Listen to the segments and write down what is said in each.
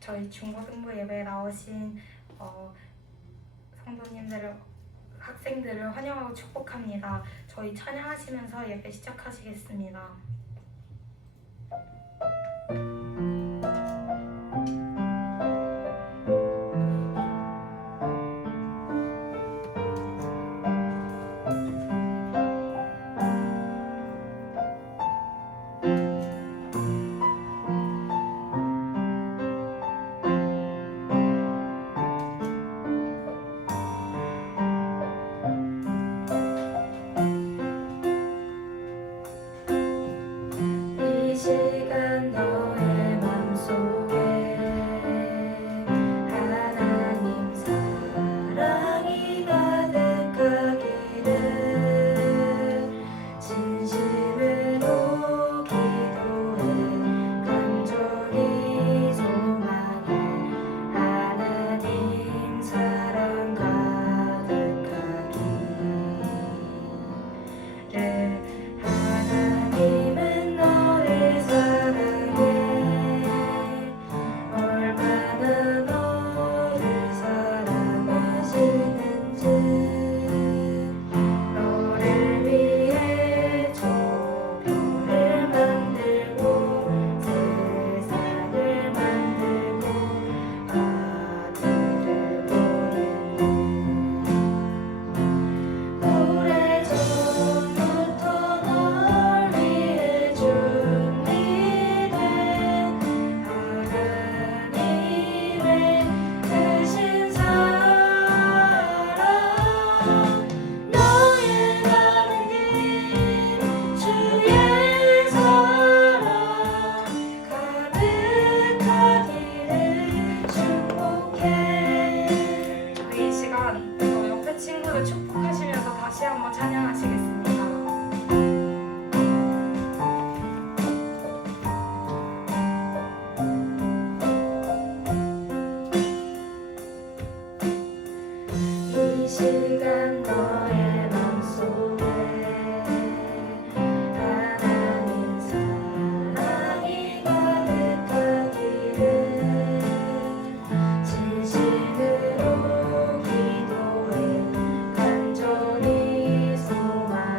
저희 중고등부 예배에 나오신 성도님들을, 학생들을 환영하고 축복합니다. 저희 찬양하시면서 예배 시작하시겠습니다. 축복하시면서 다시 한번 찬양하시겠습니다. 이 시간 너의 맘속에 하나님 사랑이 가득하기를 진심으로 기도해 간절히 소망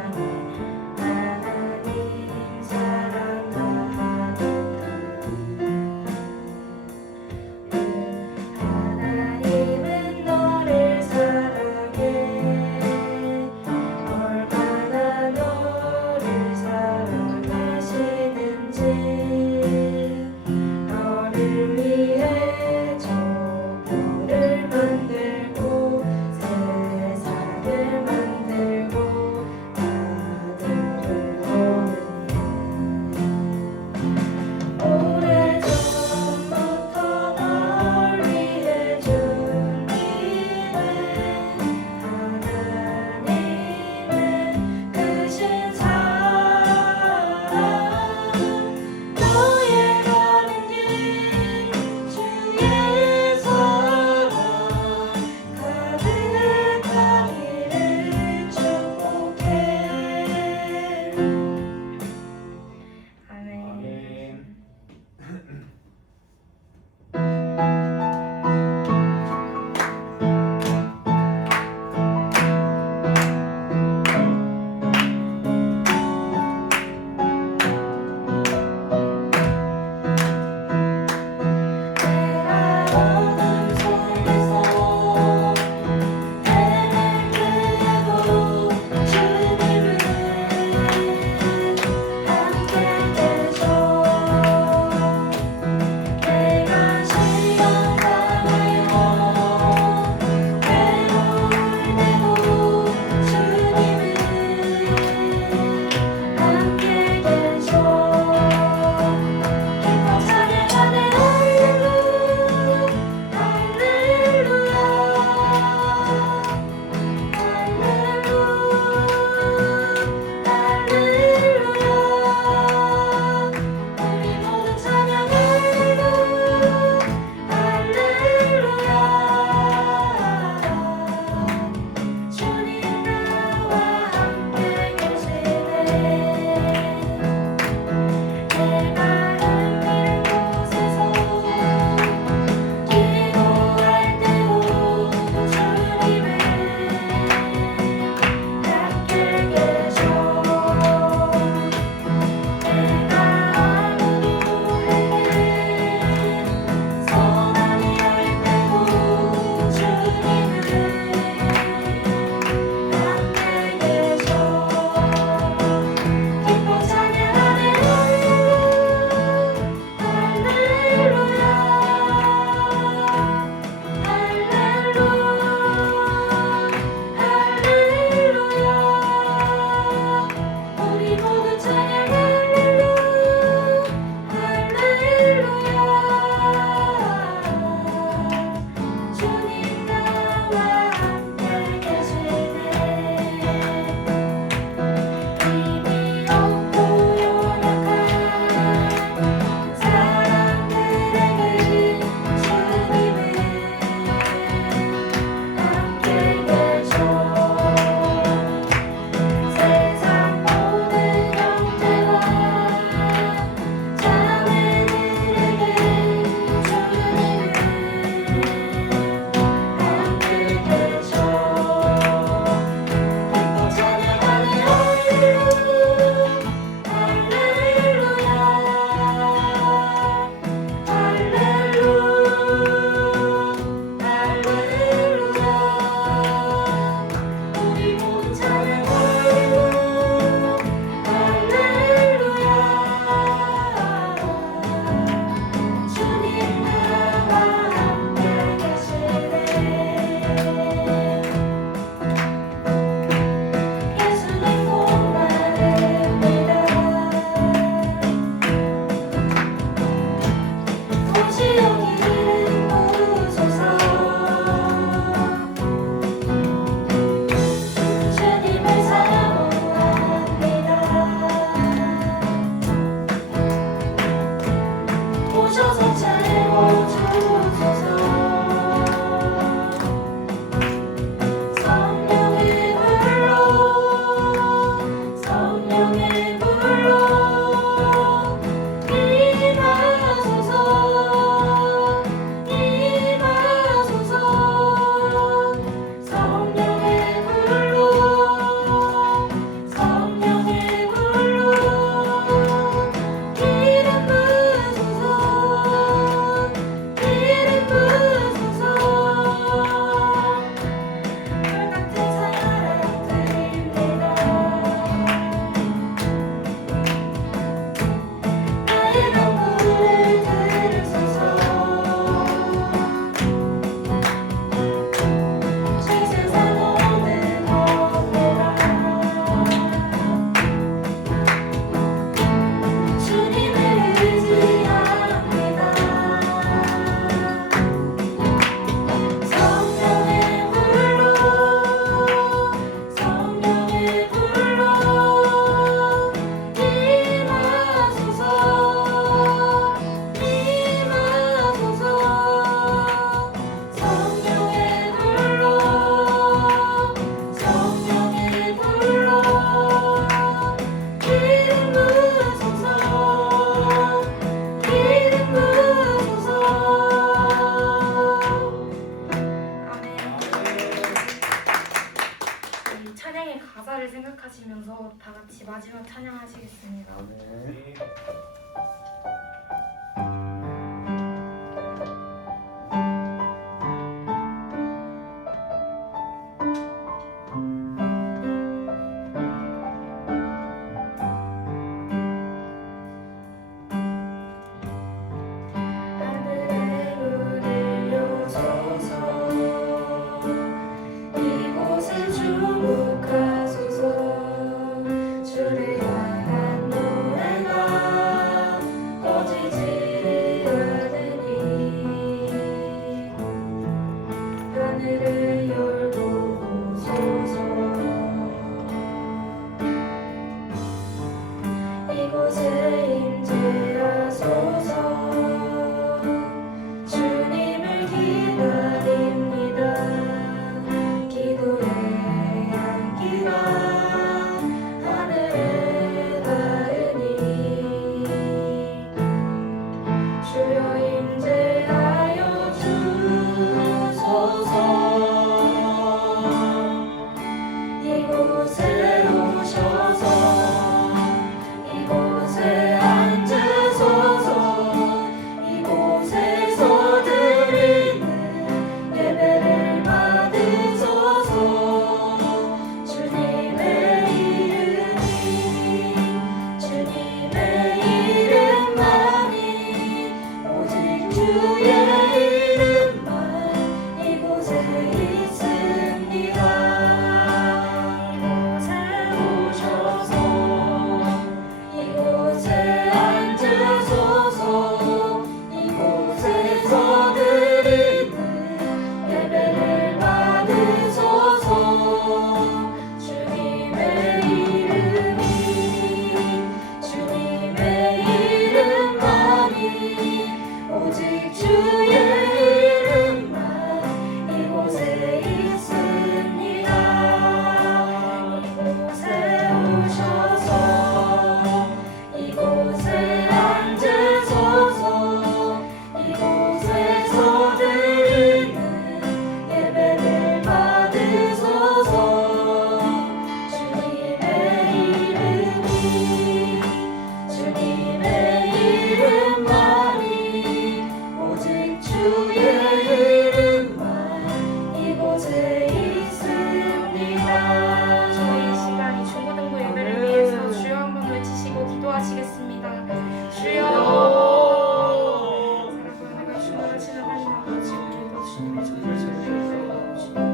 생각하시면서 다 같이 마지막 찬양하시겠습니다. 아멘. 하늘의 문을 여소서 이곳을 주목하소서 주를 향한 노래가 꺼지지 않으니 하늘을 열고 오소서 이곳에 임재하소서 주님을 기다립니다. 기도의 향기가 하늘에 닿으니 주여 임재하여 주소서 이곳에 오셔서 이곳에 앉으소서 이곳에서 드리는 예배를 받으소서 주님의 이름만이 오직 주의 이름만 이곳에 있습니다. 이곳에 오셔서 이곳에 앉으소서 이곳에서 드리는 예배를 받으소서 주님의 이름만이 오직 주의 이름만 이곳에 있습니다. 이곳에 오셔서 이곳에 앉으소서 이곳에서 드리는 예배를 받으소서 주님의 이름만이 오직 주의 이름만 이곳에 있습니다. 저희 이 시간 이 중고등부 예배를 위해서 주여 한번 외치시고 기도하시겠습니다. 주여 사랑과 내가 주문하시는 하나님 아버지 우리도 주님의 정말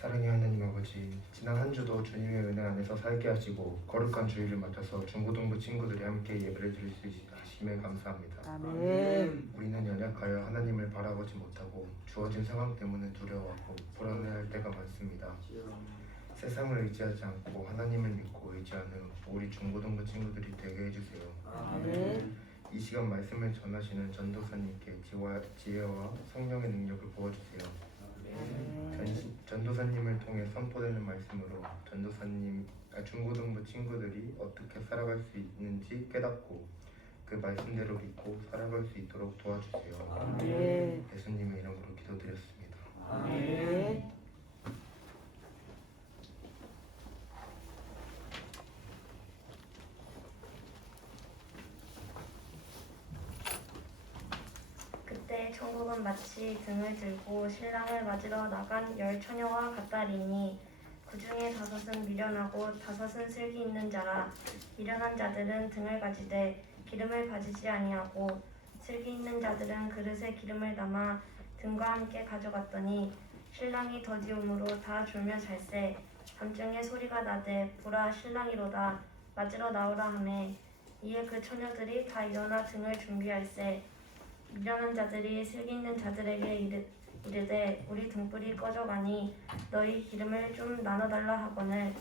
사랑의 하나님 아버지, 지난 한 주도 주님의 은혜 안에서 살게 하시고 거룩한 주일을 맞춰서 중고등부 친구들이 함께 예배를 드릴 수 하심에 감사합니다. 아멘. 우리는 연약하여 하나님을 바라보지 못하고 주어진 상황 때문에 두려워하고 불안해할 때가 많습니다. 세상을 의지하지 않고 하나님을 믿고 의지하는 우리 중고등부 친구들이 되게 해주세요. 아멘. 이 시간 말씀을 전하시는 전도사님께 지혜와 성령의 능력을 부어주세요. 전도사님을 통해 선포되는 말씀으로 중고등부 친구들이 어떻게 살아갈 수 있는지 깨닫고 그 말씀대로 믿고 살아갈 수 있도록 도와주세요. 아멘. 예수님의 이름으로 기도드렸습니다. 아멘. 그때 천국은 마치 등을 들고 신랑을 맞으러 나간 열 처녀와 같다리니 그 중에 5은 미련하고 5은 슬기 있는 자라. 미련한 자들은 등을 가지되 기름을 가지지 아니하고 슬기 있는 자들은 그릇에 기름을 담아 등과 함께 가져갔더니 신랑이 더디움으로 다 졸며 잘세. 밤중에 소리가 나되 보라 신랑이로다 맞으러 나오라 하매 이에 그 처녀들이 다 일어나 등을 준비할세. 미련한 자들이 슬기 있는 자들에게 이르되 우리 등불이 꺼져가니 너희 기름을 좀 나눠달라 하거늘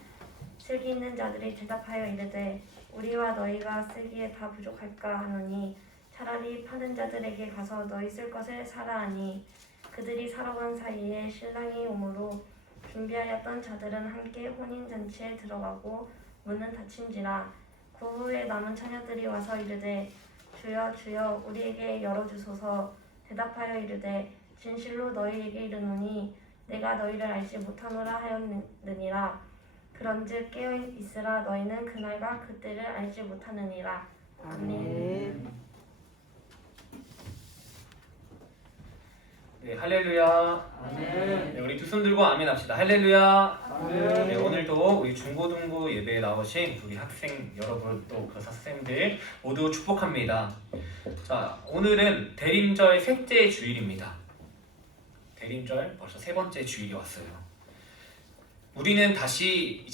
슬기 있는 자들이 대답하여 이르되 우리와 너희가 쓰기에 다 부족할까 하노니 차라리 파는 자들에게 가서 너희 쓸 것을 사라 하니 그들이 사러 간 사이에 신랑이 오므로 준비하였던 자들은 함께 혼인잔치에 들어가고 문은 닫힌지라. 그 후에 남은 처녀들이 와서 이르되 주여 주여 우리에게 열어주소서. 대답하여 이르되 진실로 너희에게 이르노니 내가 너희를 알지 못하노라 하였느니라. 그런즉 깨어 있으라 너희는 그날과 그때를 알지 못하느니라. 아멘. 네, 할렐루야. 아멘. 네, 우리 두 손 들고 아멘 합시다. 할렐루야. 아멘. 네, 오늘도 우리 중고등부 예배에 나오신 우리 학생 여러분 또 교사 선생님들 모두 축복합니다. 자, 오늘은 대림절 셋째 주일입니다. 대림절 벌써 세 번째 주일이 왔어요. 우리는 다시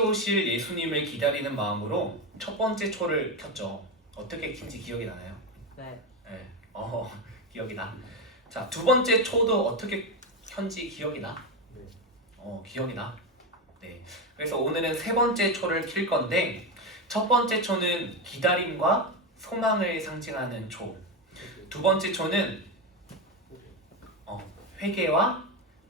오실 예수님을 기다리는 마음으로 첫 번째 초를 켰죠. 어떻게 킨지 기억이 나나요? 네. 네. 기억이 나. 자, 두 번째 초도 어떻게 켠지 기억이 나? 네. 기억이 나. 네. 그래서 오늘은 세 번째 초를 킬 건데 첫 번째 초는 기다림과 소망을 상징하는 초. 두 번째 초는 회개와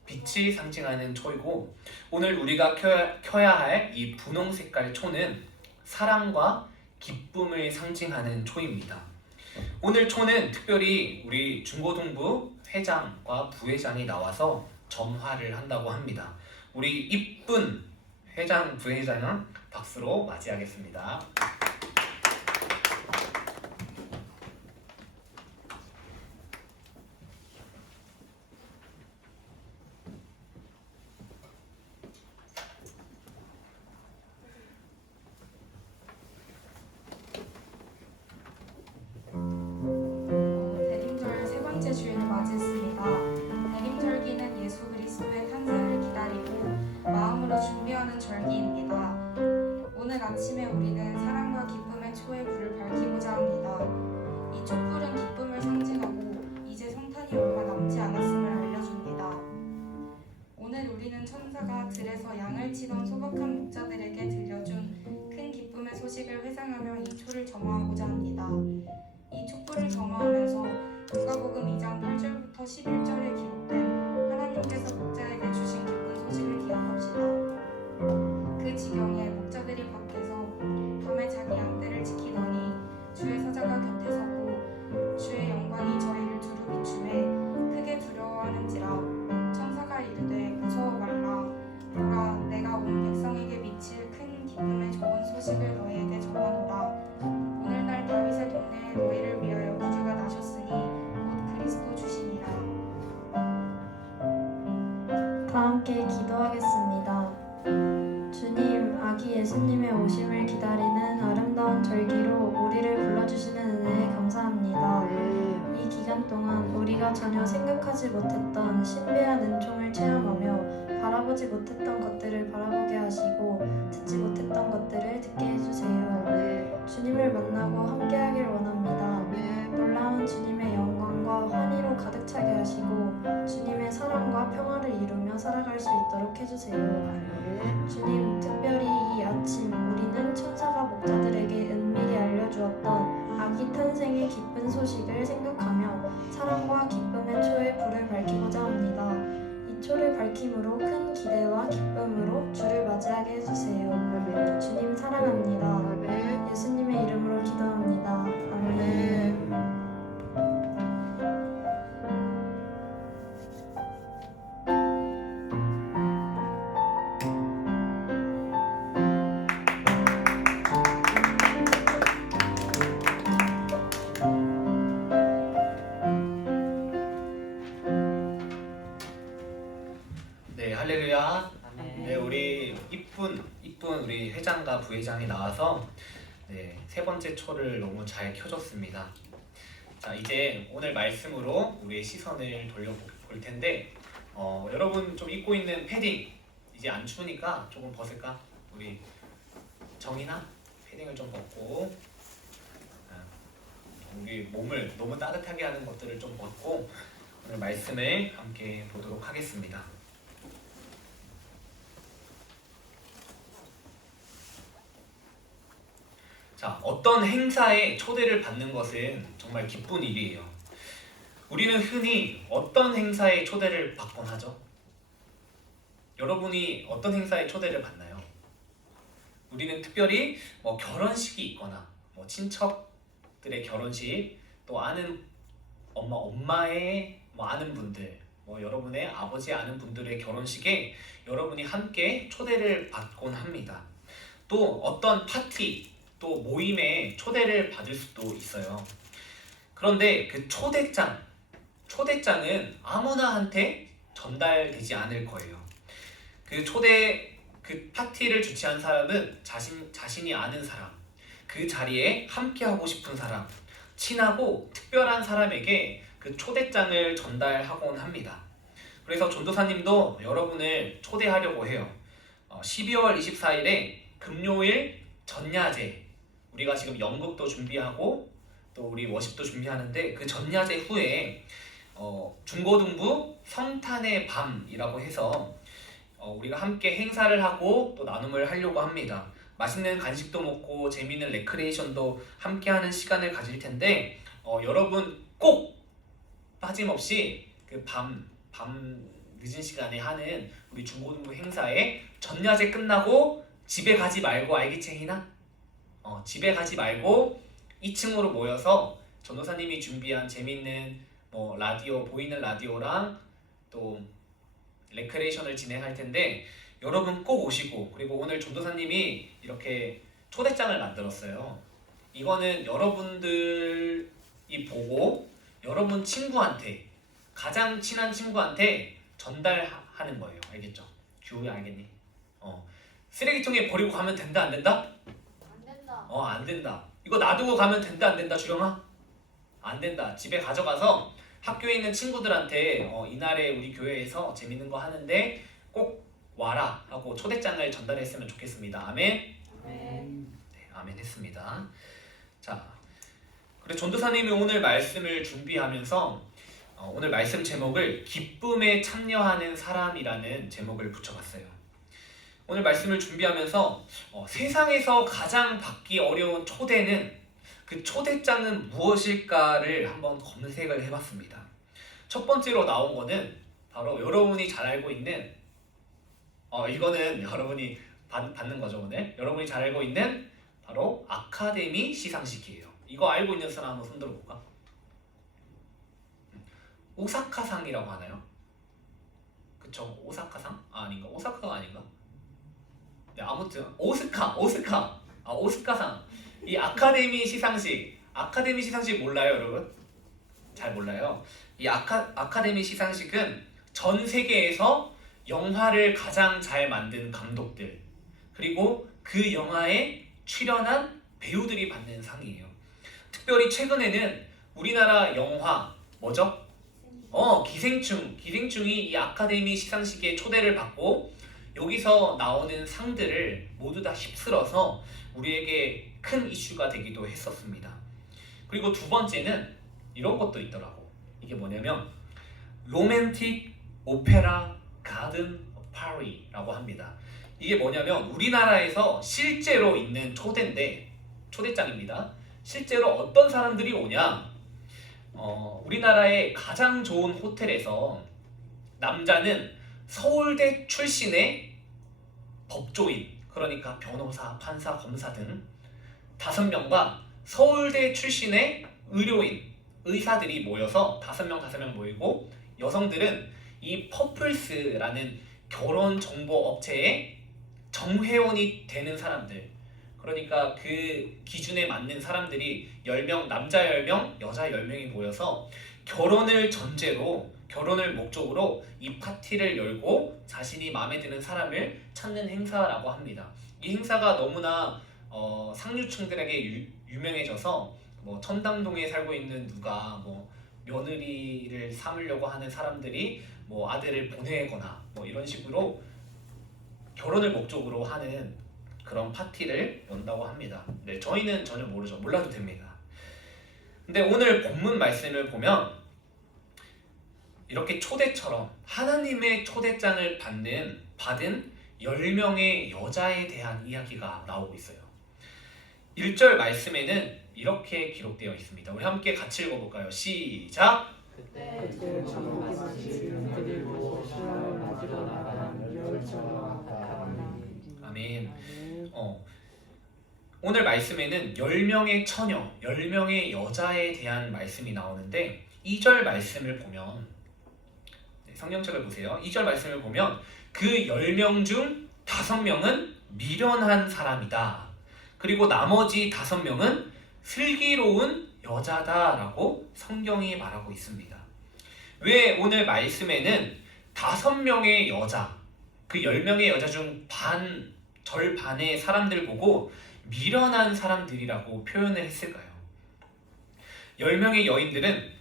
빛을 상징하는 초이고 오늘 우리가 켜야 할 이 분홍 색깔 초는 사랑과 기쁨을 상징하는 초입니다. 오늘 초는 특별히 우리 중고등부 회장과 부회장이 나와서 점화를 한다고 합니다. 우리 이쁜 회장, 부회장은 박수로 맞이하겠습니다. 대림절 세 번째 주일을 맞이했습니다. 대림절기는 예수 그리스도의 탄생을 기다리고 마음으로 준비하는 절기입니다. 오늘 아침에 우리는 사랑과 기쁨의 초의 불을 밝히고자 합니다. 이 촛불은 기쁨을 상징하고 이제 성탄이 얼마 남지 않았음을 알려줍니다. 오늘 우리는 천사가 들에서 양을 치던 소박한 목자들에게 들려준 큰 기쁨의 소식을 회상하며 이 초를 점화하고자 합니다. 이 촛불을 점화하면서 누가복음 2장 8절부터 11절에 기록된 하나님께서 목자에게 주신 기쁜 소식을 기억합시다. 그 지경에 목자들이 밖에서 밤에 자기 양떼를 지키더니 주의 사자가 곁에 서고 주의 영광이 저희를 두루 비추매 크게 두려워하는지라. 천사가 이르되 무서워 말라. 보라 내가 온 백성에게 미칠 큰 기쁨의 좋은 소식을 너희에게 전하노라. 오늘날 다윗의 동네에 너희를 위하여 구주가 나셨으니 곧 그리스도 주시니라. 다 함께 기도하겠습니다. 주님, 아기 예수님의 오심을 기다리는 아름다운 절기로 우리를 불러주시는 은혜에 감사합니다. 이 기간 동안 우리가 전혀 생각하지 못했던 신비한 은총을 체험하며 바라보지 못했던 것들을 바라보게 하시고 듣지 못했던 것들을 듣게 해주세요. 주님을 만나고 함께하길 원합니다. 놀라운 주님의 영광과 환희로 가득 차게 하시고 주님의 사랑과 평화를 이루며 살아갈 수 있도록 해주세요. 주님, 특별히 이 아침 우리는 천사가 목자들에게 은밀히 알려주었던 아기 탄생의 기쁜 소식을 생각하며 사랑과 기쁨의 초에 불을 밝히고자 합니다. 이 초를 밝힘으로 큰 기대와 기쁨으로 주를 맞이하게 해주세요. 주님 사랑합니다. 예수님의 이름으로 기도합니다. 아멘. 네, 할렐루야. 네, 우리 이쁜 우리 회장과 부회장이 나와서 세 번째 초를 너무 잘 켜줬습니다. 자, 이제 오늘 말씀으로 우리의 시선을 돌려볼 텐데 여러분 좀 입고 있는 패딩 이제 안 추우니까 조금 벗을까? 우리 정이나 패딩을 좀 벗고 우리 몸을 너무 따뜻하게 하는 것들을 좀 벗고 오늘 말씀을 함께 보도록 하겠습니다. 자, 어떤 행사에 초대를 받는 것은 정말 기쁜 일이에요. 우리는 흔히 어떤 행사에 초대를 받곤 하죠? 여러분이 어떤 행사에 초대를 받나요? 우리는 특별히 결혼식이 있거나 친척들의 결혼식, 또 아는 엄마의 아는 분들, 여러분의 아버지 아는 분들의 결혼식에 여러분이 함께 초대를 받곤 합니다. 또 어떤 파티, 또 모임에 초대를 받을 수도 있어요. 그런데 그 초대장은 아무나한테 전달되지 않을 거예요. 그 파티를 주최한 사람은 자신이 아는 사람, 그 자리에 함께하고 싶은 사람, 친하고 특별한 사람에게 그 초대장을 전달하곤 합니다. 그래서 전도사님도 여러분을 초대하려고 해요. 12월 24일에 금요일 전야제, 우리가 지금 연극도 준비하고 또 우리 워십도 준비하는데 그 전야제 후에 중고등부 성탄의 밤이라고 해서 우리가 함께 행사를 하고 또 나눔을 하려고 합니다. 맛있는 간식도 먹고 재미있는 레크레이션도 함께하는 시간을 가질 텐데 여러분 꼭 빠짐없이 그 밤 늦은 시간에 하는 우리 중고등부 행사에 전야제 끝나고 집에 가지 말고, 알겠지 혜인아? 집에 가지 말고 2층으로 모여서 전도사님이 준비한 재미있는 라디오, 보이는 라디오랑 또 레크레이션을 진행할 텐데 여러분 꼭 오시고, 그리고 오늘 전도사님이 이렇게 초대장을 만들었어요. 이거는 여러분들이 보고 여러분 친구한테, 가장 친한 친구한테 전달하는 거예요. 알겠죠? 규호야 알겠니? 쓰레기통에 버리고 가면 된다 안 된다? 안 된다. 안 된다. 이거 놔두고 가면 된다 안 된다 주영아? 안 된다. 집에 가져가서 학교에 있는 친구들한테 이날에 우리 교회에서 재밌는 거 하는데 꼭 와라 하고 초대장을 전달했으면 좋겠습니다. 아멘? 아멘. 네, 아멘 했습니다. 자, 그리고 전도사님이 오늘 말씀을 준비하면서 오늘 말씀 제목을 기쁨에 참여하는 사람이라는 제목을 붙여봤어요. 오늘 말씀을 준비하면서 세상에서 가장 받기 어려운 초대는, 그 초대장은 무엇일까를 한번 검색을 해봤습니다. 첫 번째로 나온 거는 바로 여러분이 잘 알고 있는 이거는 여러분이 받는 거죠. 오늘 여러분이 잘 알고 있는 바로 아카데미 시상식이에요. 이거 알고 있는 사람 한번 손 들어볼까? 오사카상이라고 하나요? 그쵸? 오사카상? 아닌가? 오사카가 아닌가? 네, 아무튼 오스카상. 이 아카데미 시상식 몰라요, 여러분? 잘 몰라요. 이 아카데미 시상식은 전 세계에서 영화를 가장 잘 만든 감독들, 그리고 그 영화에 출연한 배우들이 받는 상이에요. 특별히 최근에는 우리나라 영화 뭐죠? 기생충이 이 아카데미 시상식에 초대를 받고 여기서 나오는 상들을 모두 다 휩쓸어서 우리에게 큰 이슈가 되기도 했었습니다. 그리고 두 번째는 이런 것도 있더라고. 이게 뭐냐면 로맨틱 오페라 가든 파리라고 합니다. 이게 뭐냐면 우리나라에서 실제로 있는 초대장입니다. 실제로 어떤 사람들이 오냐? 우리나라의 가장 좋은 호텔에서 남자는 서울대 출신의 법조인, 그러니까 변호사, 판사, 검사 등 5명과 서울대 출신의 의사들이 모여서 5명 모이고, 여성들은 이 퍼플스라는 결혼 정보 업체에 정회원이 되는 사람들, 그러니까 그 기준에 맞는 사람들이 10명, 남자 10명, 여자 10명이 모여서 결혼을 목적으로 이 파티를 열고 자신이 마음에 드는 사람을 찾는 행사라고 합니다. 이 행사가 너무나 상류층들에게 유명해져서 뭐 천당동에 살고 있는 누가 뭐 며느리를 삼으려고 하는 사람들이 뭐 아들을 보내거나 뭐 이런 식으로 결혼을 목적으로 하는 그런 파티를 연다고 합니다. 네, 저희는 전혀 모르죠. 몰라도 됩니다. 근데 오늘 본문 말씀을 보면 이렇게 초대처럼 하나님의 초대장을 받은 10명의 여자에 대한 이야기가 나오고 있어요. 1절 말씀에는 이렇게 기록되어 있습니다. 우리 함께 같이 읽어볼까요? 시작! 그때 그때 주먹이 마치 들고 신랑을 맞으러 나간 열처녀와 같았나니. 아멘. 아멘. 오늘 말씀에는 10명의 처녀, 10명의 여자에 대한 말씀이 나오는데 2절 말씀을 보면 성경책을 보세요. 2절 말씀을 보면 그 10명 중 5명은 미련한 사람이다. 그리고 나머지 5명은 슬기로운 여자다라고 성경이 말하고 있습니다. 왜 오늘 말씀에는 5명의 여자, 그 10명의 여자 중 절반의 사람들 보고 미련한 사람들이라고 표현을 했을까요? 10명의 여인들은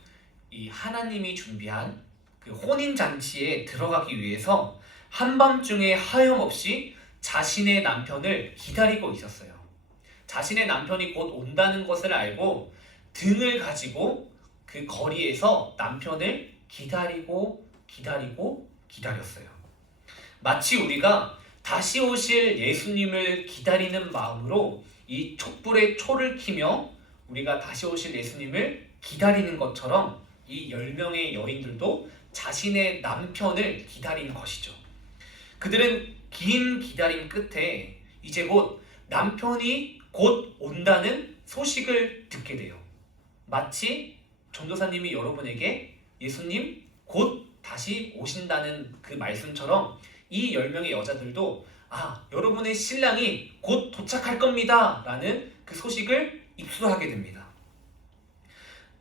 이 하나님이 준비한 그 혼인잔치에 들어가기 위해서 한밤중에 하염없이 자신의 남편을 기다리고 있었어요. 자신의 남편이 곧 온다는 것을 알고 등을 가지고 그 거리에서 남편을 기다렸어요. 마치 우리가 다시 오실 예수님을 기다리는 마음으로 이 촛불에 초를 켜며 우리가 다시 오실 예수님을 기다리는 것처럼 이 10명의 여인들도 자신의 남편을 기다린 것이죠. 그들은 긴 기다림 끝에 이제 곧 남편이 곧 온다는 소식을 듣게 돼요. 마치 전도사님이 여러분에게 예수님 곧 다시 오신다는 그 말씀처럼 이 10명의 여자들도 여러분의 신랑이 곧 도착할 겁니다 라는 그 소식을 입수하게 됩니다.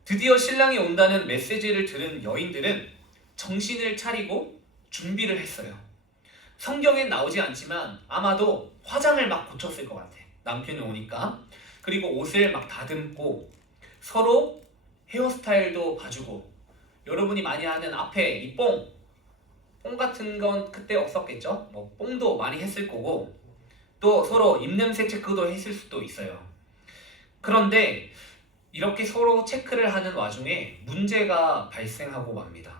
드디어 신랑이 온다는 메시지를 들은 여인들은 정신을 차리고 준비를 했어요. 성경엔 나오지 않지만 아마도 화장을 막 고쳤을 것 같아. 남편이 오니까. 그리고 옷을 막 다듬고 서로 헤어스타일도 봐주고, 여러분이 많이 하는 앞에 이 뽕 같은 건 그때 없었겠죠? 뭐 뽕도 많이 했을 거고, 또 서로 입냄새 체크도 했을 수도 있어요. 그런데 이렇게 서로 체크를 하는 와중에 문제가 발생하고 맙니다.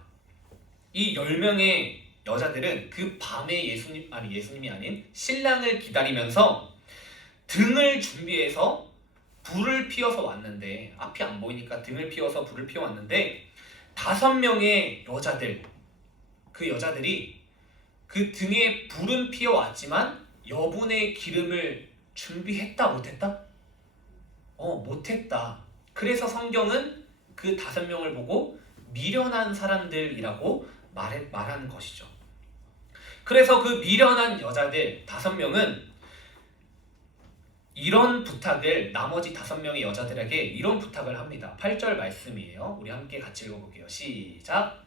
이 10명의 여자들은 그 밤에 예수님이 아닌 신랑을 기다리면서 등을 준비해서 불을 피워서 왔는데, 앞이 안 보이니까 등을 피워서 불을 피워 왔는데 5명의 여자들, 그 여자들이 그 등에 불은 피워 왔지만 여분의 기름을 준비했다 못했다? 못했다. 그래서 성경은 그 5명을 보고 미련한 사람들이라고 말하는 것이죠. 그래서 그 미련한 여자들 5명은 이런 부탁을, 나머지 5명의 여자들에게 이런 부탁을 합니다. 8절 말씀이에요. 우리 함께 같이 읽어볼게요. 시작!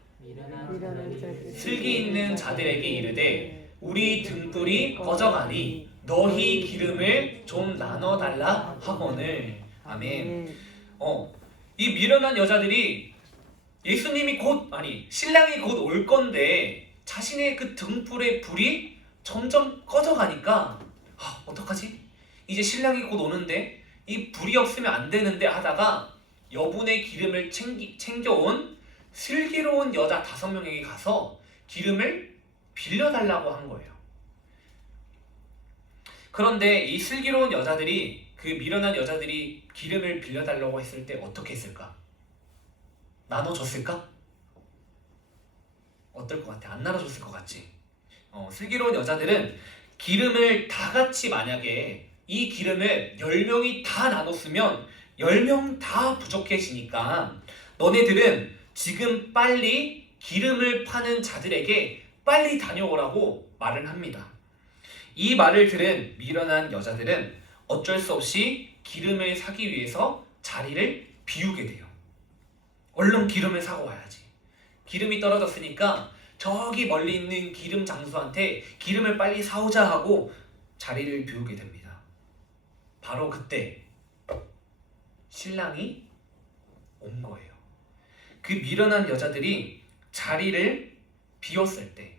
슬기 있는 자들에게 이르되 우리 등불이 꺼져가니 너희 기름을 좀 나눠달라 하거늘. 아멘. 이 미련한 여자들이 신랑이 곧 올 건데 자신의 그 등불의 불이 점점 꺼져가니까 어떡하지? 이제 신랑이 곧 오는데 이 불이 없으면 안 되는데 하다가 여분의 기름을 챙겨온 슬기로운 여자 5명에게 가서 기름을 빌려달라고 한 거예요. 그런데 이 슬기로운 여자들이, 그 미련한 여자들이 기름을 빌려달라고 했을 때 어떻게 했을까? 나눠줬을까? 어떨 것 같아? 안 나눠줬을 것 같지? 슬기로운 여자들은 기름을 다 같이, 만약에 이 기름을 10명이 다 나눴으면 10명 다 부족해지니까 너네들은 지금 빨리 기름을 파는 자들에게 빨리 다녀오라고 말을 합니다. 이 말을 들은 미련한 여자들은 어쩔 수 없이 기름을 사기 위해서 자리를 비우게 돼요. 얼른 기름을 사고 와야지. 기름이 떨어졌으니까 저기 멀리 있는 기름 장수한테 기름을 빨리 사오자 하고 자리를 비우게 됩니다. 바로 그때 신랑이 온 거예요. 그 미련한 여자들이 자리를 비웠을 때,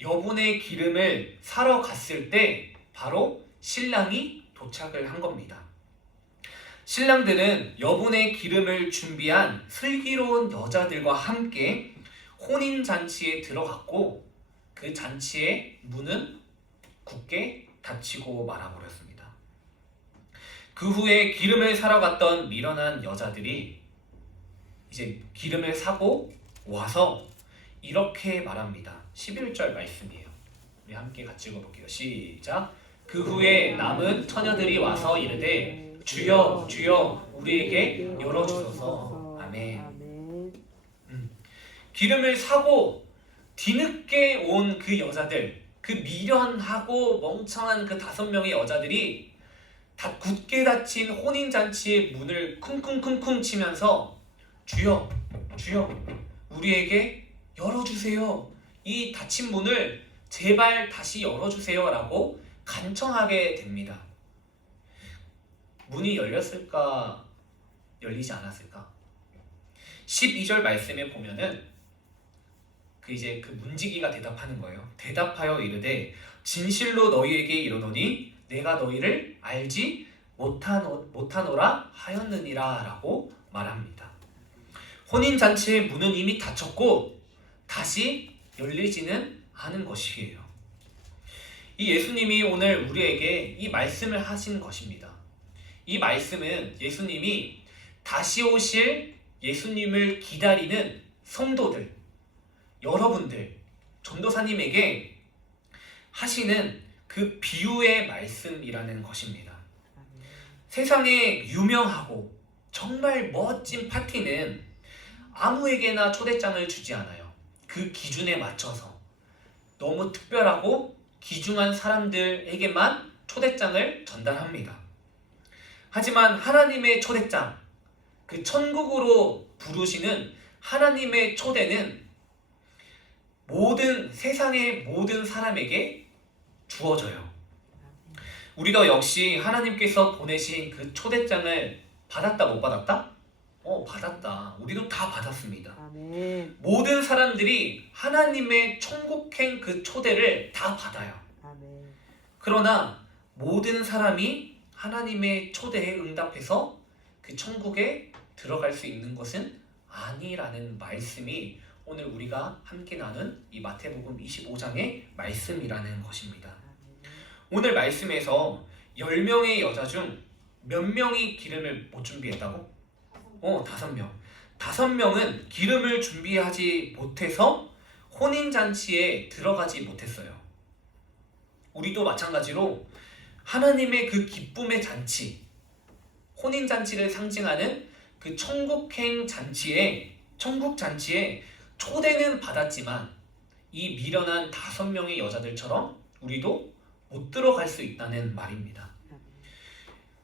여분의 기름을 사러 갔을 때 바로 신랑이 도착을 한 겁니다. 신랑들은 여분의 기름을 준비한 슬기로운 여자들과 함께 혼인잔치에 들어갔고 그 잔치의 문은 굳게 닫히고 말아버렸습니다. 그 후에 기름을 사러 갔던 미련한 여자들이 이제 기름을 사고 와서 이렇게 말합니다. 11절 말씀이에요. 우리 함께 같이 읽어볼게요. 시작. 그 후에 남은 처녀들이 와서 이르되 주여 주여 우리에게 열어주소서. 아멘. 기름을 사고 뒤늦게 온 그 여자들, 그 미련하고 멍청한 그 5명의 여자들이 다 굳게 닫힌 혼인잔치의 문을 쿵쿵쿵쿵 치면서 주여 주여 우리에게 열어주세요. 이 닫힌 문을 제발 다시 열어주세요 라고 간청하게 됩니다. 문이 열렸을까 열리지 않았을까? 12절 말씀에 보면은 이제 그 문지기가 대답하는 거예요. 대답하여 이르되 진실로 너희에게 이르노니 내가 너희를 알지 못하노라 하였느니라 라고 말합니다. 혼인잔치의 문은 이미 닫혔고 다시 열리지는 않은 것이에요. 이 예수님이 오늘 우리에게 이 말씀을 하신 것입니다. 이 말씀은 예수님이 다시 오실 예수님을 기다리는 성도들, 여러분들, 전도사님에게 하시는 그 비유의 말씀이라는 것입니다. 세상에 유명하고 정말 멋진 파티는 아무에게나 초대장을 주지 않아요. 그 기준에 맞춰서 너무 특별하고 귀중한 사람들에게만 초대장을 전달합니다. 하지만 하나님의 초대장, 그 천국으로 부르시는 하나님의 초대는 세상의 모든 사람에게 주어져요. 우리도 역시 하나님께서 보내신 그 초대장을 받았다 못 받았다? 받았다. 우리도 다 받았습니다. 아멘. 모든 사람들이 하나님의 천국행 그 초대를 다 받아요. 아멘. 그러나 모든 사람이 하나님의 초대에 응답해서 그 천국에 들어갈 수 있는 것은 아니라는 말씀이 오늘 우리가 함께 나눈 이 마태복음 25장의 말씀이라는 것입니다. 오늘 말씀에서 10명의 여자 중 몇 명이 기름을 못 준비했다고? 5명. 5명은 기름을 준비하지 못해서 혼인잔치에 들어가지 못했어요. 우리도 마찬가지로 하나님의 그 기쁨의 잔치, 혼인잔치를 상징하는 그 천국 잔치에 초대는 받았지만 이 미련한 5명의 여자들처럼 우리도 못 들어갈 수 있다는 말입니다.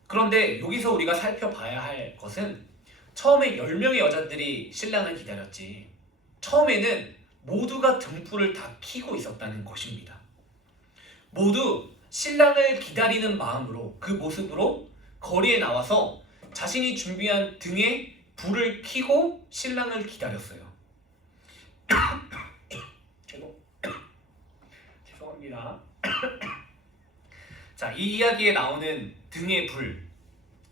그런데 여기서 우리가 살펴봐야 할 것은 처음에 10명의 여자들이 신랑을 기다렸지, 처음에는 모두가 등불을 다 켜고 있었다는 것입니다. 모두 신랑을 기다리는 마음으로, 그 모습으로 거리에 나와서 자신이 준비한 등에 불을 켜고 신랑을 기다렸어요. 죄송합니다. 자, 이 이야기에 나오는 등의 불,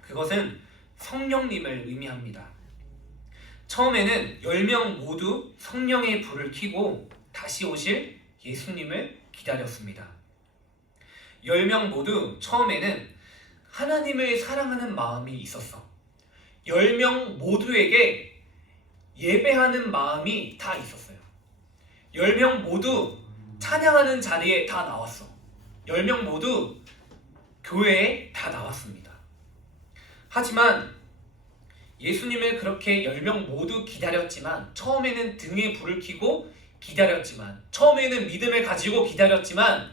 그것은 성령님을 의미합니다. 처음에는 10명 모두 성령의 불을 켜고 다시 오실 예수님을 기다렸습니다. 10명 모두 처음에는 하나님을 사랑하는 마음이 있었어. 10명 모두에게 예배하는 마음이 다 있었어요. 10명 모두 찬양하는 자리에 다 나왔어. 10명 모두 교회에 다 나왔습니다. 하지만 예수님을 그렇게 10명 모두 기다렸지만, 처음에는 등에 불을 켜고 기다렸지만, 처음에는 믿음을 가지고 기다렸지만,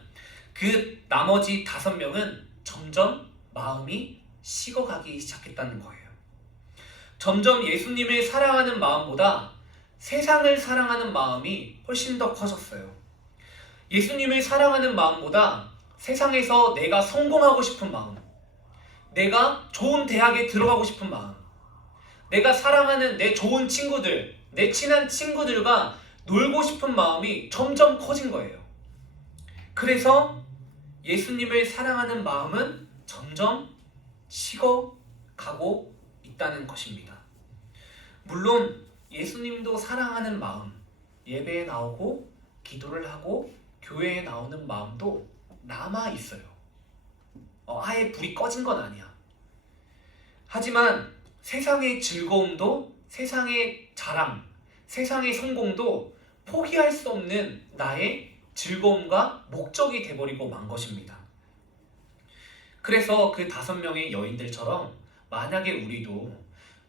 그 나머지 5명은 점점 마음이 식어가기 시작했다는 거예요. 점점 예수님을 사랑하는 마음보다 세상을 사랑하는 마음이 훨씬 더 커졌어요. 예수님을 사랑하는 마음보다 세상에서 내가 성공하고 싶은 마음, 내가 좋은 대학에 들어가고 싶은 마음, 내가 사랑하는 내 좋은 친구들, 내 친한 친구들과 놀고 싶은 마음이 점점 커진 거예요. 그래서 예수님을 사랑하는 마음은 점점 식어가고 있다는 것입니다. 물론 예수님도 사랑하는 마음, 예배에 나오고 기도를 하고 교회에 나오는 마음도 남아 있어요. 아예 불이 꺼진 건 아니야. 하지만 세상의 즐거움도, 세상의 자랑, 세상의 성공도 포기할 수 없는 나의 즐거움과 목적이 돼버리고 만 것입니다. 그래서 그 5명의 여인들처럼 만약에 우리도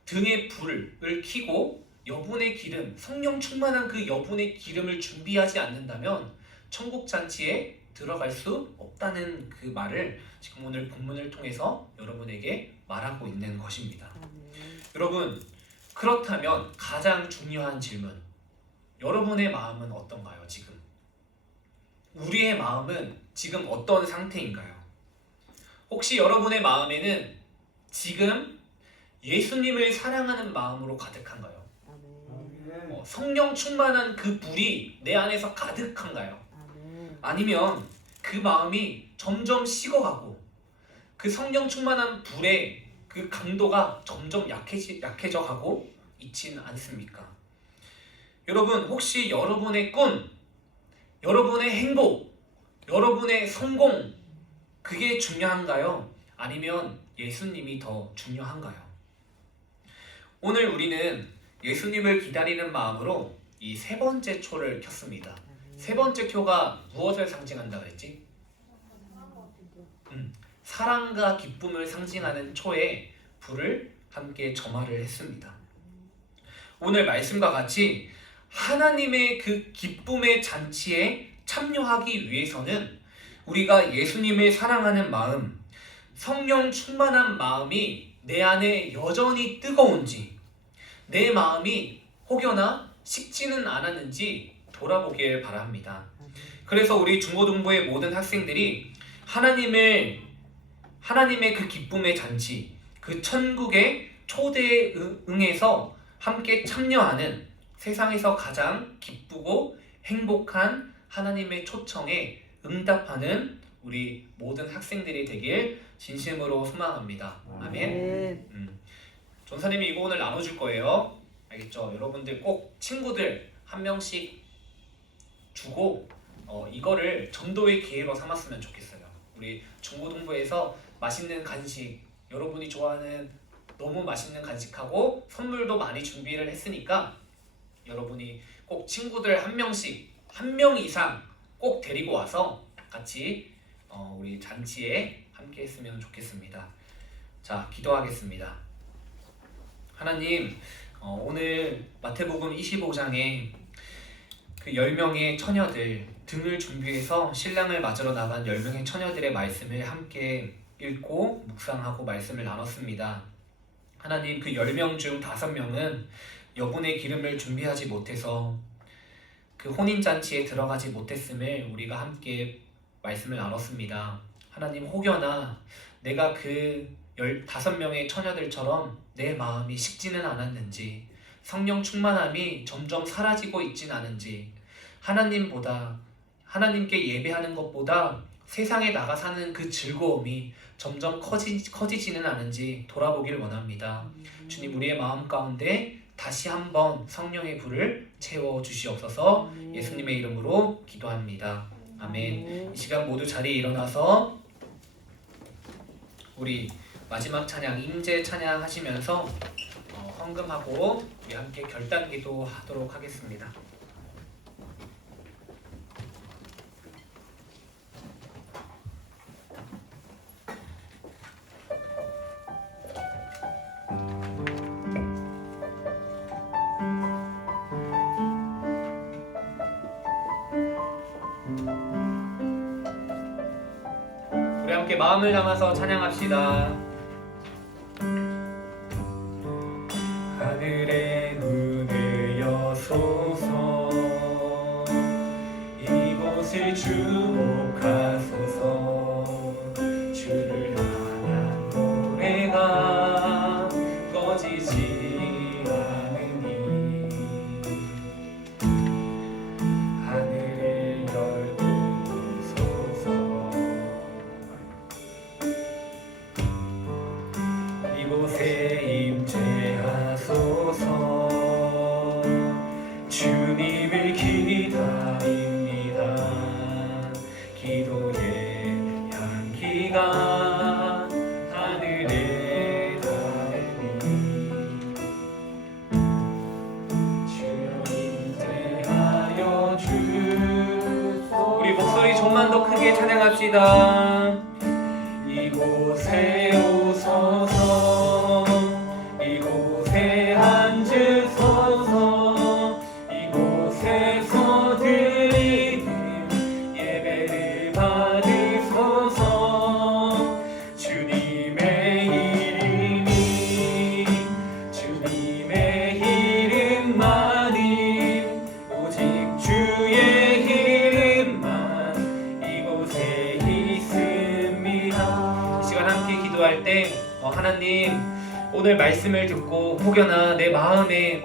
등에 불을 켜고 여분의 기름, 성령 충만한 그 여분의 기름을 준비하지 않는다면 천국 잔치에 들어갈 수 없다는 그 말을 지금 오늘 본문을 통해서 여러분에게 말하고 있는 것입니다. 여러분, 그렇다면 가장 중요한 질문, 여러분의 마음은 어떤가요? 지금 우리의 마음은 지금 어떤 상태인가요? 혹시 여러분의 마음에는 지금 예수님을 사랑하는 마음으로 가득한가요? 성령 충만한 그 불이 내 안에서 가득한가요? 아니면 그 마음이 점점 식어가고 그 성령 충만한 불의 그 강도가 점점 약해져 가고 있지는 않습니까? 여러분, 혹시 여러분의 꿈, 여러분의 행복, 여러분의 성공, 그게 중요한가요? 아니면 예수님이 더 중요한가요? 오늘 우리는 예수님을 기다리는 마음으로 이 3번째 초를 켰습니다. 3번째 표가 무엇을 상징한다 그랬지? 사랑과 기쁨을 상징하는 초에 불을 함께 점화를 했습니다. 오늘 말씀과 같이 하나님의 그 기쁨의 잔치에 참여하기 위해서는 우리가 예수님을 사랑하는 마음, 성령 충만한 마음이 내 안에 여전히 뜨거운지, 내 마음이 혹여나 식지는 않았는지 돌아보길 바랍니다. 그래서 우리 중고등부의 모든 학생들이 하나님의 그 기쁨의 잔치, 그 천국의 초대에 응해서 함께 참여하는 세상에서 가장 기쁘고 행복한 하나님의 초청에 응답하는 우리 모든 학생들이 되길 진심으로 소망합니다. 아멘. 전사님이 이거 오늘 나눠줄 거예요. 알겠죠? 여러분들 꼭 친구들 한 명씩 주고 이거를 전도의 기회로 삼았으면 좋겠어요. 우리 중고등부에서 맛있는 간식, 여러분이 좋아하는 너무 맛있는 간식하고 선물도 많이 준비를 했으니까 여러분이 꼭 친구들 한 명 이상 꼭 데리고 와서 같이 우리 잔치에 함께 했으면 좋겠습니다. 자, 기도하겠습니다. 하나님, 오늘 마태복음 25장에 그 10명의 처녀들 등을 준비해서 신랑을 맞으러 나간 10명의 처녀들의 말씀을 함께 읽고 묵상하고 말씀을 나눴습니다. 하나님, 그 10명 중 5명은 여분의 기름을 준비하지 못해서 그 혼인잔치에 들어가지 못했음을 우리가 함께 말씀을 나눴습니다. 하나님, 혹여나 내가 그 15명의 처녀들처럼 내 마음이 식지는 않았는지, 성령 충만함이 점점 사라지고 있진 않은지, 하나님께 예배하는 것보다 세상에 나가 사는 그 즐거움이 점점 커지지는 않은지 돌아보길 원합니다. 주님, 우리의 마음 가운데 다시 한번 성령의 불을 채워 주시옵소서. 예수님의 이름으로 기도합니다. 아멘. 이 시간 모두 자리에 일어나서 우리 마지막 찬양, 임재 찬양 하시면서 헌금하고 우리 함께 결단기도 하도록 하겠습니다. 우리 함께 마음을 담아서 찬양합시다. 하늘의 문을 여소서, 이곳을 주목하소서. 주를 향한 노래가 꺼지지 번만 더 크게 찬양합시다. 이곳에 오소서 이곳에 앉으소서 이곳에서 드리는 예배를 받으소서. 주님의 이름만이 오직 주의 이름만 이곳에 있습니다. 이 시간 함께 기도할 때 하나님 오늘 말씀을 듣고 혹여나 내 마음에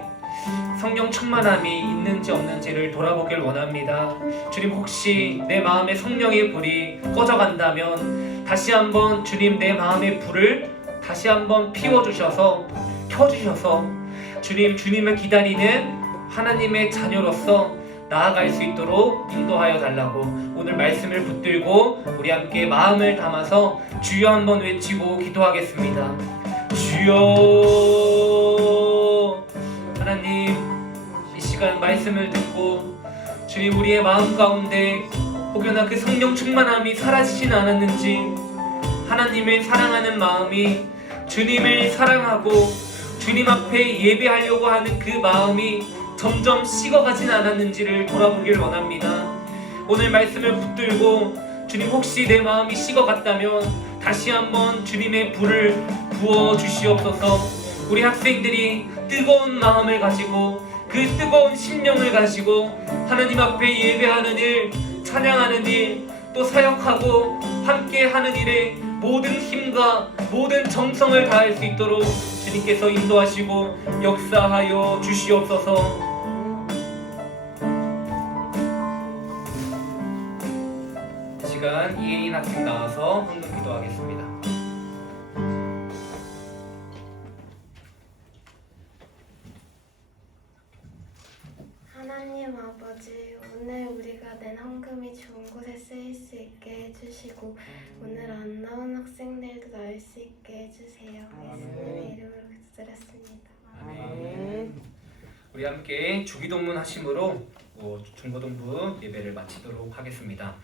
성령 충만함이 있는지 없는지를 돌아보길 원합니다. 주님, 혹시 내 마음에 성령의 불이 꺼져간다면 다시 한번 주님 내 마음의 불을 다시 한번 피워주셔서 켜주셔서 주님, 주님을 기다리는 하나님의 자녀로서 나아갈 수 있도록 인도하여 달라고 오늘 말씀을 붙들고 우리 함께 마음을 담아서 주여 한번 외치고 기도하겠습니다. 주여. 하나님, 이 시간 말씀을 듣고 주님 우리의 마음 가운데 혹여나 그 성령 충만함이 사라지진 않았는지, 하나님을 사랑하는 마음이, 주님을 사랑하고 주님 앞에 예배하려고 하는 그 마음이 점점 식어가진 않았는지를 돌아보길 원합니다. 오늘 말씀을 붙들고 주님, 혹시 내 마음이 식어갔다면 다시 한번 주님의 불을 부어 주시옵소서. 우리 학생들이 뜨거운 마음을 가지고 그 뜨거운 심령을 가지고 하나님 앞에 예배하는 일, 찬양하는 일, 또 사역하고 함께 하는 일에 모든 힘과 모든 정성을 다할 수 있도록 주님께서 인도하시고 역사하여 주시옵소서. 이 시간 이혜인 학생 나와서 헌금 기도하겠습니다. 하나님 아버지, 오늘 우리가 낸 헌금이 좋은 곳에 쓰일 수 있게 해주시고 오늘 안 나온 학생들도 나올 수 있게 해주세요. 예수님의 이름으로 기도드렸습니다. 아멘. 우리 함께 주기도문 하심으로 중고등부 예배를 마치도록 하겠습니다.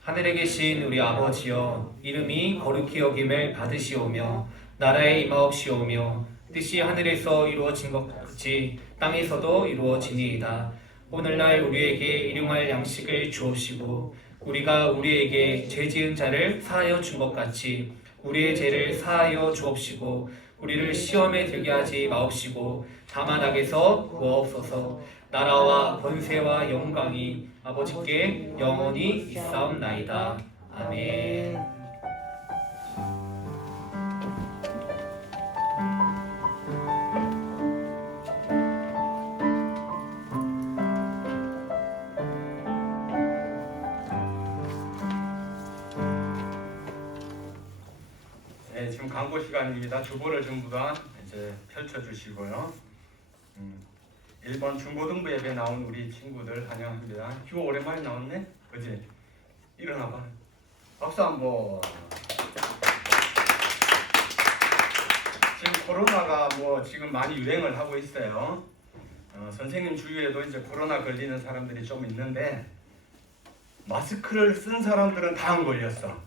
하늘에 계신 우리 아버지여, 이름이 거룩히 여김을 받으시오며 나라에 임하옵시오며 뜻이 하늘에서 이루어진 것 같이 땅에서도 이루어지니이다. 오늘날 우리에게 일용할 양식을 주옵시고 우리가 우리에게 죄 지은 자를 사하여 준 것 같이 우리의 죄를 사하여 주옵시고 우리를 시험에 들게 하지 마옵시고 다만 악에서 구하옵소서. 나라와 권세와 영광이 아버지께 영원히 있사옵나이다. 아멘. 네, 지금 광고 시간입니다. 주보를 전부 다 이제 펼쳐주시고요. 1번 중고등부 예배 나온 우리 친구들 환영합니다. 휴 오랜만에 나왔네? 그지? 일어나봐. 박수 한번. 지금 코로나가 지금 많이 유행을 하고 있어요. 선생님 주위에도 이제 코로나 걸리는 사람들이 좀 있는데 마스크를 쓴 사람들은 다 안 걸렸어.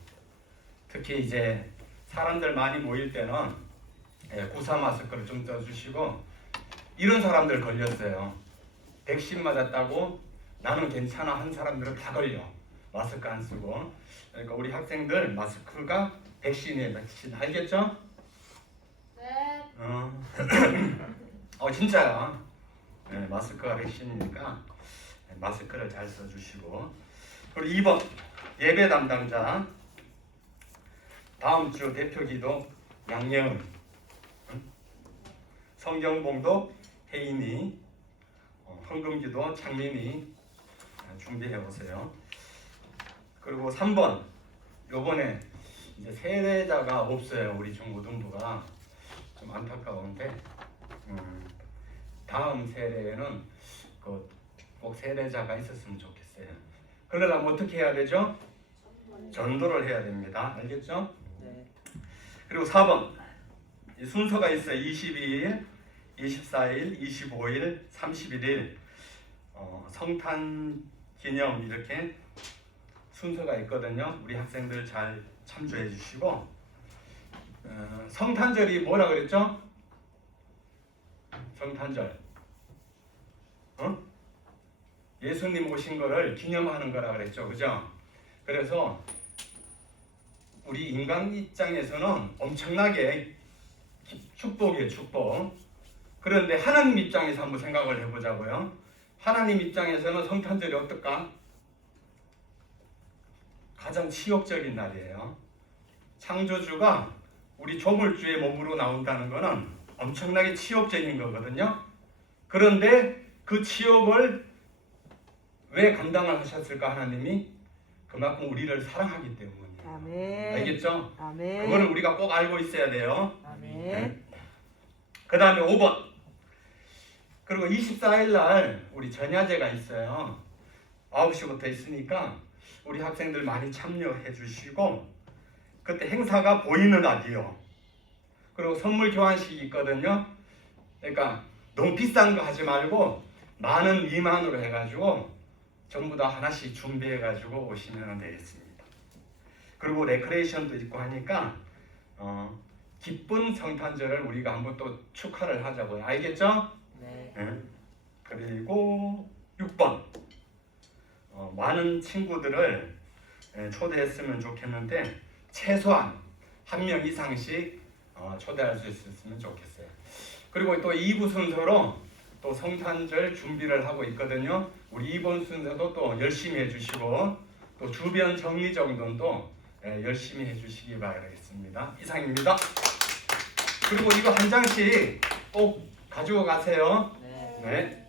특히 이제 사람들 많이 모일 때는 구사 마스크를 좀 써주시고, 이런 사람들 걸렸어요. 백신 맞았다고 나는 괜찮아 한 사람들은 다 걸려. 마스크 안 쓰고. 그러니까 우리 학생들 마스크가 백신이에요. 백신 알겠죠? 네. 진짜야. 네, 마스크가 백신이니까 마스크를 잘 써주시고. 그리고 2번 예배 담당자 다음 주 대표기도 양예은, 성경봉도 혜인이, 헌금기도 장민이 준비해 보세요. 그리고 3번 요번에 이제 세례자가 없어요. 우리 중고등부가 좀 안타까운데 다음 세례에는 꼭 세례자가 있었으면 좋겠어요. 그러려면 어떻게 해야 되죠? 전도를 해야 됩니다. 알겠죠? 네. 그리고 4번 순서가 있어요. 22일, 24일, 25일, 31일 성탄 기념 이렇게 순서가 있거든요. 우리 학생들 잘 참조해 주시고 성탄절이 뭐라 그랬죠? 성탄절 예수님 오신 거를 기념하는 거라 그랬죠. 그죠? 그래서 우리 인간 입장에서는 엄청나게 축복이에요. 축복. 그런데 하나님 입장에서 한번 생각을 해보자고요. 하나님 입장에서는 성탄절이 어떨까? 가장 치욕적인 날이에요. 창조주가 우리 조물주의 몸으로 나온다는 것은 엄청나게 치욕적인 거거든요. 그런데 그 치욕을 왜 감당을 하셨을까? 하나님이 그만큼 우리를 사랑하기 때문이에요. 아멘. 알겠죠? 아멘. 그거를 우리가 꼭 알고 있어야 돼요. 아멘. 그 다음에 5번. 그리고 24일 날 우리 전야제가 있어요. 9시부터 있으니까 우리 학생들 많이 참여해 주시고 그때 행사가 보이는 라디오 그리고 선물 교환식이 있거든요. 그러니까 너무 비싼 거 하지 말고 10,000원 미만으로 해가지고 전부 다 하나씩 준비해가지고 오시면 되겠습니다. 그리고 레크레이션도 있고 하니까 기쁜 성탄절을 우리가 한번 또 축하를 하자고요. 알겠죠? 네. 그리고 6번 많은 친구들을 초대했으면 좋겠는데 최소한 1명 이상씩 초대할 수 있었으면 좋겠어요. 그리고 또 2부 순서로 또 성탄절 준비를 하고 있거든요. 우리 2번 순서도 또 열심히 해주시고 또 주변 정리 정돈도 열심히 해주시기 바라겠습니다. 이상입니다. 그리고 이거 한 장씩 꼭 가지고 가세요. 네. 네.